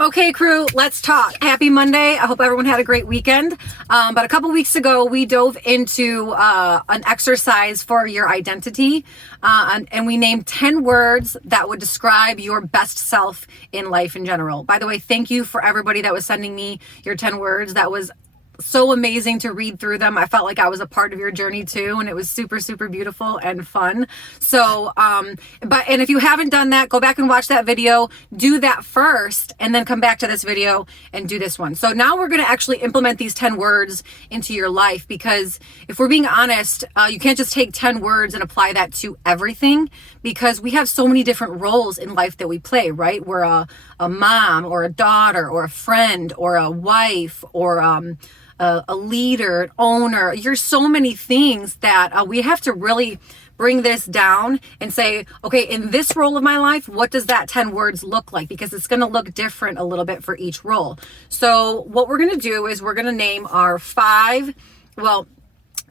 Okay, crew, let's talk. Happy Monday. I hope everyone had a great weekend. But a couple weeks ago, we dove into an exercise for your identity, and we named 10 words that would describe your best self in life in general. By the way, thank you for everybody that was sending me your 10 words. That was so amazing to read through them. I felt like I was a part of your journey too, and it was super, super beautiful and fun. So, and if you haven't done that, go back and watch that video, do that first, and then come back to this video and do this one. So now we're going to actually implement these 10 words into your life, because if we're being honest, you can't just take 10 words and apply that to everything, because we have so many different roles in life that we play, right? We're a mom or a daughter or a friend or a wife or a leader, an owner. There's so many things that we have to really bring this down and say, okay, in this role of my life, what does that 10 words look like? Because it's going to look different a little bit for each role. So what we're going to do is we're going to name our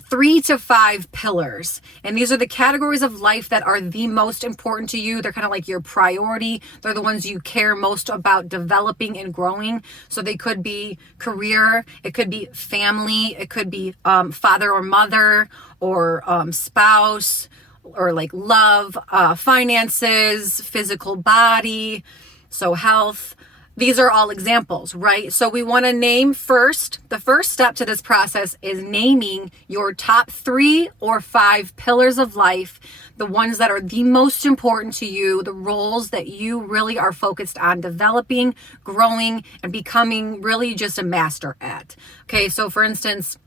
3 to 5 pillars. And these are the categories of life that are the most important to you. They're kind of like your priority. They're the ones you care most about developing and growing. So they could be career, it could be family, it could be father or mother, or spouse, or like love, finances, physical body, so health. These are all examples, right? So we want to name first. The first step to this process is naming your top 3 or 5 pillars of life, the ones that are the most important to you, the roles that you really are focused on developing, growing, and becoming really just a master at. Okay, so for instance,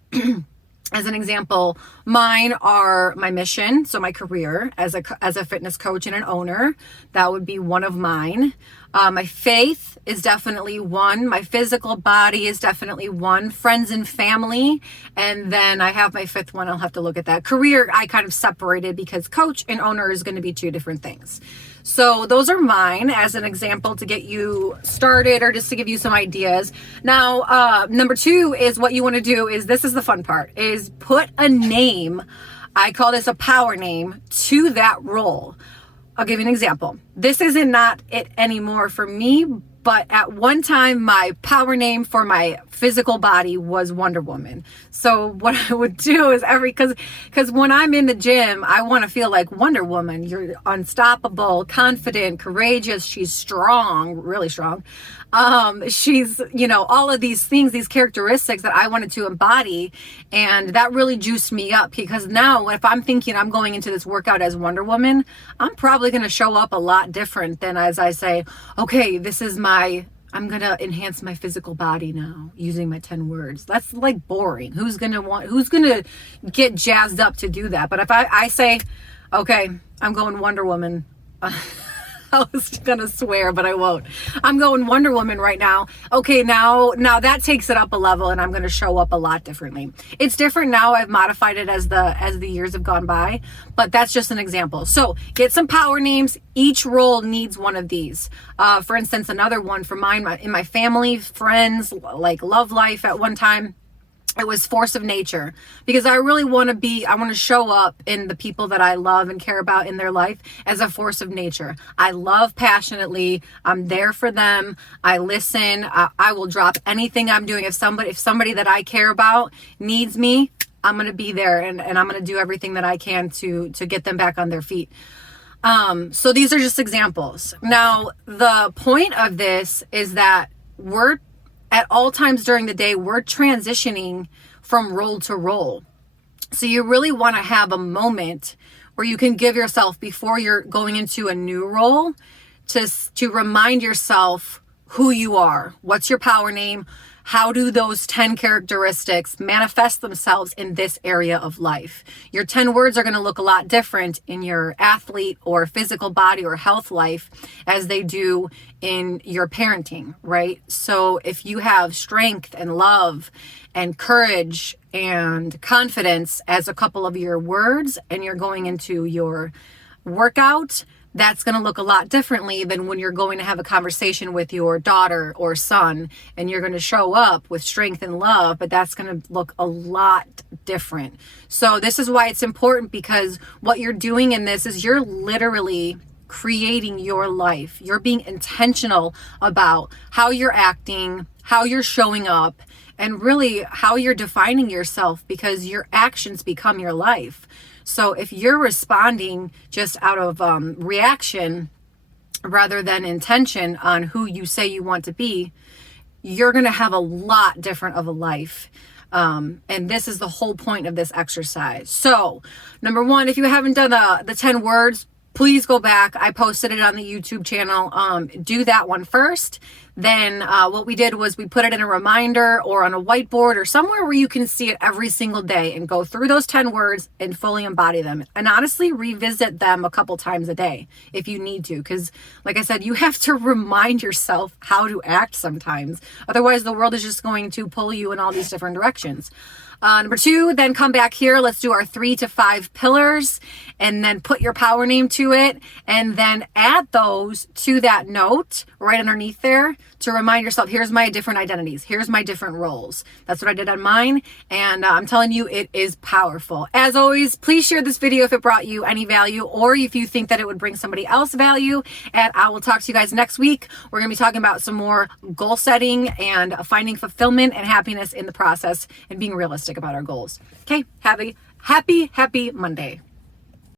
as an example, mine are my mission, so my career as a fitness coach and an owner. That would be one of mine. My faith is definitely one. My physical body is definitely one. Friends and family. And then I have my 5th one. I'll have to look at that. Career, I kind of separated because coach and owner is going to be 2 different things. So those are mine as an example to get you started, or just to give you some ideas. Now, number 2 is what you want to do is, this is the fun part, is put a name. I call this a power name to that role. I'll give you an example. This isn't not it anymore for me, but at one time, my power name for my physical body was Wonder Woman. So what I would do is because when I'm in the gym, I want to feel like Wonder Woman. You're unstoppable, confident, courageous. She's strong, really strong. She's, all of these things, these characteristics that I wanted to embody. And that really juiced me up, because now if I'm thinking I'm going into this workout as Wonder Woman, I'm probably going to show up a lot different than as I say, okay, I'm going to enhance my physical body now using my 10 words. That's like boring. Who's going to get jazzed up to do that? But if I say, okay, I'm going Wonder Woman, I was gonna swear, but I won't. I'm going Wonder Woman right now. Okay, now that takes it up a level, and I'm gonna show up a lot differently. It's different now. I've modified it as the years have gone by, but that's just an example. So get some power names. Each role needs one of these. For instance, another one for mine, in my family, friends, like love life at one time, it was force of nature, because I really want to show up in the people that I love and care about in their life as a force of nature. I love passionately. I'm there for them. I listen. I will drop anything I'm doing. If somebody that I care about needs me, I'm going to be there, and I'm going to do everything that I can to get them back on their feet. So these are just examples. Now, the point of this is that at all times during the day, we're transitioning from role to role. So you really want to have a moment where you can give yourself, before you're going into a new role, to remind yourself who you are. What's your power name? How do those 10 characteristics manifest themselves in this area of life? Your 10 words are going to look a lot different in your athlete or physical body or health life as they do in your parenting, right? So if you have strength and love and courage and confidence as a couple of your words, and you're going into your workout, that's going to look a lot differently than when you're going to have a conversation with your daughter or son, and you're going to show up with strength and love, but that's going to look a lot different. So this is why it's important, because what you're doing in this is you're literally creating your life. You're being intentional about how you're acting, how you're showing up, and really how you're defining yourself, because your actions become your life. So if you're responding just out of reaction rather than intention on who you say you want to be, you're going to have a lot different of a life. And this is the whole point of this exercise. So, number one, if you haven't done the 10 words, please go back. I posted it on the YouTube channel. Do that one first. Then what we did was we put it in a reminder or on a whiteboard or somewhere where you can see it every single day, and go through those 10 words and fully embody them. And honestly, revisit them a couple times a day if you need to. Because like I said, you have to remind yourself how to act sometimes. Otherwise, the world is just going to pull you in all these different directions. Number two, then come back here. Let's do our 3 to 5 pillars, and then put your power name to it, and then add those to that note right underneath there to remind yourself, here's my different identities. Here's my different roles. That's what I did on mine. And I'm telling you, it is powerful. As always, please share this video if it brought you any value, or if you think that it would bring somebody else value. And I will talk to you guys next week. We're going to be talking about some more goal setting and finding fulfillment and happiness in the process, and being realistic about our goals. Okay. Happy Monday.